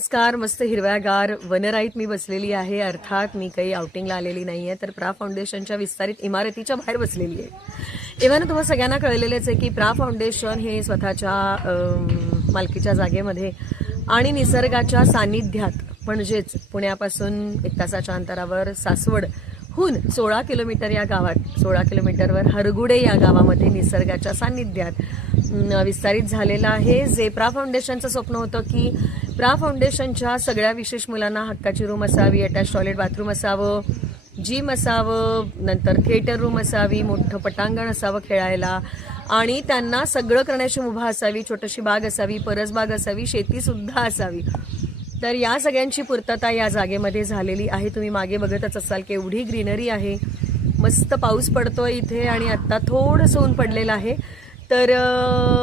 नमस्कार मस्त हिरव्यागार वनराईत मी बसलेली आहे. अर्थात मी काही आउटिंगला आलेली नाही आहे तर प्रा फाउंडेशनच्या विस्तारित इमारतीच्या बाहेर बसलेली आहे. इव्हन तुम्हाला सगळ्यांना कळलेलेच आहे की प्रा फाउंडेशन हे स्वतःच्या मालकीच्या जागेमध्ये आणि निसर्गाच्या सानिध्यात म्हणजेच पुण्यापासून एक तासाच्या अंतरावर सासवड हून सोळा किलोमीटर या गावात सोळा किलोमीटरवर हरगुडे या गावामध्ये निसर्गाच्या सान्निध्यात विस्तारित झालेलं आहे. जे प्रा फाउंडेशनचं स्वप्न होतं की प्रा फाउंडेशनच्या सगळ्या विशेष मुलांना हक्काची रूम असावी अटॅच टॉयलेट बाथरूम असावं जिम असावं नंतर थिएटर रूम असावी मोठं पटांगण असावं खेळायला. आणि त्यांना सगळं करण्याची मुभा असावी छोटीशी बाग असावी परसबाग असावी शेतीसुद्धा असावी. तर या सगळ्यांची पूर्तता या जागेमध्ये झालेली आहे. तुम्ही मागे बघतच असाल की एवढी ग्रीनरी आहे. मस्त पाऊस पडतोय इथे आणि आत्ता थोडंसं ऊन पडलेलं आहे. तर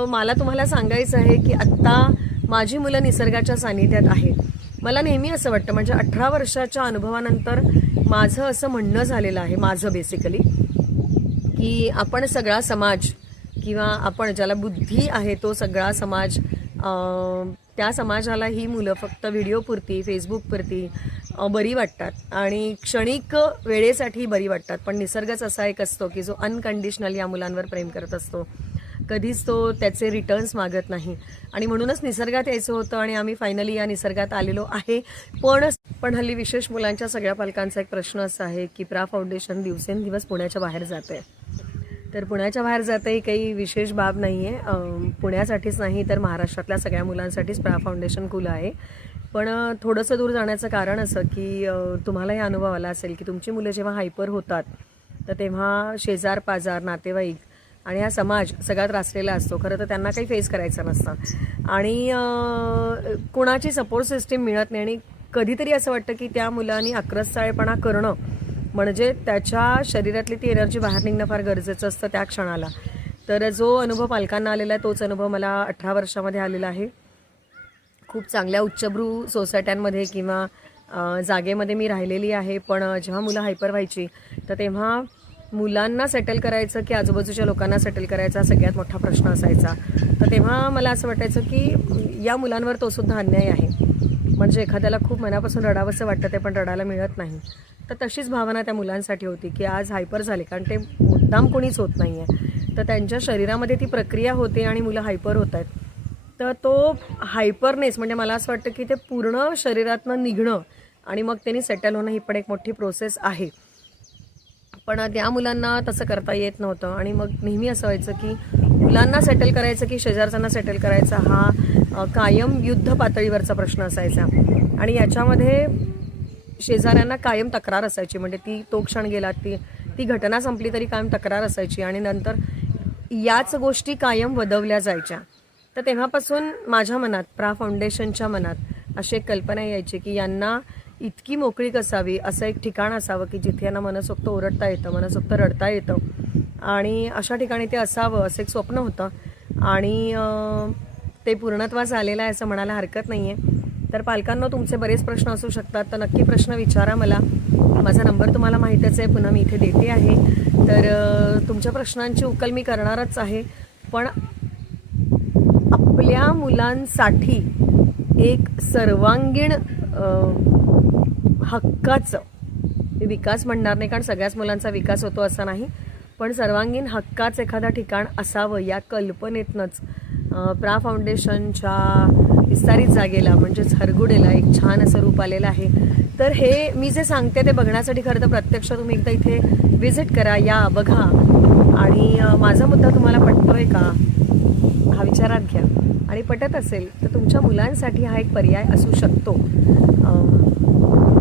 मला तुम्हाला सांगायचं आहे की आत्ता माझी मुलं निसर्गाच्या सानिध्यात आहेत. मला नेहमी असं वाटतं म्हणजे अठरा वर्षाच्या अनुभवानंतर माझं असं म्हणणं झालेलं आहे माझं बेसिकली की आपण सगळा समाज किंवा आपण ज्याला बुद्धी आहे तो सगळा समाज त्या समाजाला ही मुलं फक्त व्हिडिओपुरती फेसबुकपुरती बरी वाटतात. आणि क्षणिक वेळेसाठी बरी वाटतात. पण निसर्गच असा एक असतो की जो अनकंडिशनल या मुलांवर प्रेम करत असतो. कधीच तो त्याचे रिटर्न्स मागत नाही. आणि म्हणूनच निसर्गात यायचं होतं आणि आम्ही फायनली या निसर्गात आलेलो आहे. पण पण हल्ली विशेष मुलांच्या सगळ्या पालकांचा एक प्रश्न असा आहे की प्रा फाउंडेशन दिवसेंदिवस पुण्याच्या बाहेर जात आहे तर पुण्याच्या बाहेर जाताही काही विशेष बाब नाही आहे पुण्यासाठीच नाही तर महाराष्ट्रातल्या सगळ्या मुलांसाठीच प्रा फाउंडेशन खुलं आहे. पण थोडंसं दूर जाण्याचं कारण असं की तुम्हाला हे अनुभव आला असेल की तुमची मुलं जेव्हा हायपर होतात तर तेव्हा शेजार पाजार नातेवाईक आणि हा समाज सगळा त्रासलेला असतो. खरं तर त्यांना काही फेस करायचं नसतं. आणि कोणाची कुणाची सपोर्ट सिस्टीम मिळत नाही आणि कधीतरी असं वाटतं की त्या मुलांनी अक्रस्ताळेपणा करणं म्हणजे त्याच्या शरीरातली ती एनर्जी बाहेर निघणं फार गरजेचं असतं त्या क्षणाला. तर जो अनुभव पालकांना आलेला आहे तोच अनुभव मला अठरा वर्षामध्ये आलेला आहे. खूप चांगल्या उच्चभ्रू सोसायट्यांमध्ये किंवा जागेमध्ये मी राहिलेली आहे. पण जेव्हा मुलं हायपर व्हायची तर तेव्हा मुलांना सेटल करायचं की आजूबाजूच्या लोकांना सेटल करायचा सगळ्यात मोठा प्रश्न असायचा. तर तेव्हा मला असं वाटायचं की या मुलांवर तो सुद्धा अन्याय आहे. म्हणजे एखाद्याला खूप मनापासून रडावंसं वाटतं ते पण रडायला मिळत नाही. तर तशीच भावना त्या मुलांसाठी होती की आज हायपर झाले कारण ते मुद्दाम कोणीच होत नाही आहे तर त्यांच्या शरीरामध्ये ती प्रक्रिया होते आणि मुलं हायपर होत आहेत. तर तो हायपरनेस म्हणजे मला असं वाटतं की ते पूर्ण शरीरातनं निघणं आणि मग त्यांनी सेटल होणं ही पण एक मोठी प्रोसेस आहे. पण त्या मुलांना तसं करता येत नव्हतं आणि मग नेहमी असं व्हायचं की मुलांना सेटल करायचं की शेजारच्यांना सेटल करायचा हा कायम युद्ध पातळीवरचा प्रश्न असायचा. आणि याच्यामध्ये शेजाऱ्यांना कायम तक्रार असायची. म्हणजे ती तो क्षण गेला ती ती घटना संपली तरी कायम तक्रार असायची आणि नंतर याच गोष्टी कायम वदवल्या जायच्या. तर तेव्हापासून माझ्या मनात प्रा फाउंडेशनच्या मनात अशी एक कल्पना यायची की यांना इतकी मोकळीक असावी असं एक ठिकाण असावं की जिथे यांना मनसोक्त ओरडता येतं मनसोक्त रडता येतं. आणि अशा ठिकाणी ते असावं असं एक स्वप्न होतं. आणि ते पूर्णत्वास आलेलं आहे असं म्हणायला हरकत नाही आहे तर पालकांना तुमचे बरेच प्रश्न असू शकतात तर नक्की प्रश्न विचारा मला. माझा नंबर तुम्हाला माहीतच आहे पुन्हा मी इथे देते आहे. तर तुमच्या प्रश्नांची उकल मी करणारच आहे. पण आपल्या मुलांसाठी एक सर्वांगीण हक्काचं मी विकास म्हणणार नाही कारण सगळ्याच मुलांचा विकास होतो असा नाही. पण सर्वांगीण हक्काचं एखादं ठिकाण असावं या कल्पनेतनंच. प्रा फाउंडेशनच्या विस्तारित जागेला म्हणजेच हरगुडेला एक छान असं रूप आलेलं आहे. तर हे मी जे सांगते ते बघण्यासाठी खरं तर प्रत्यक्ष तुम्ही एकदा इथे व्हिजिट करा या बघा. आणि माझा मुद्दा तुम्हाला पटतोय का? हा विचारात घ्या. आणि पटत असेल तर तुमच्या मुलांसाठी हा एक पर्याय असू शकतो.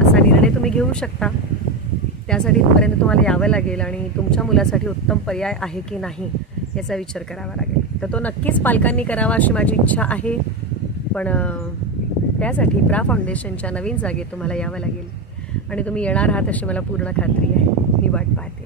असा निर्णय तुम्ही घेऊ शकता. त्यासाठी इथपर्यंत तुम्हाला यावं लागेल आणि तुमच्या मुलासाठी उत्तम पर्याय आहे की नाही याचा विचार करावा लागेल. तर तो नक्कीच पालकांनी करावा अशी माझी इच्छा आहे. पण त्यासाठी प्रा फाउंडेशनच्या नवीन जागेत तुम्हाला यावं लागेल. आणि तुम्ही येणार आहात अशी मला पूर्ण खात्री आहे. मी वाट पाहते.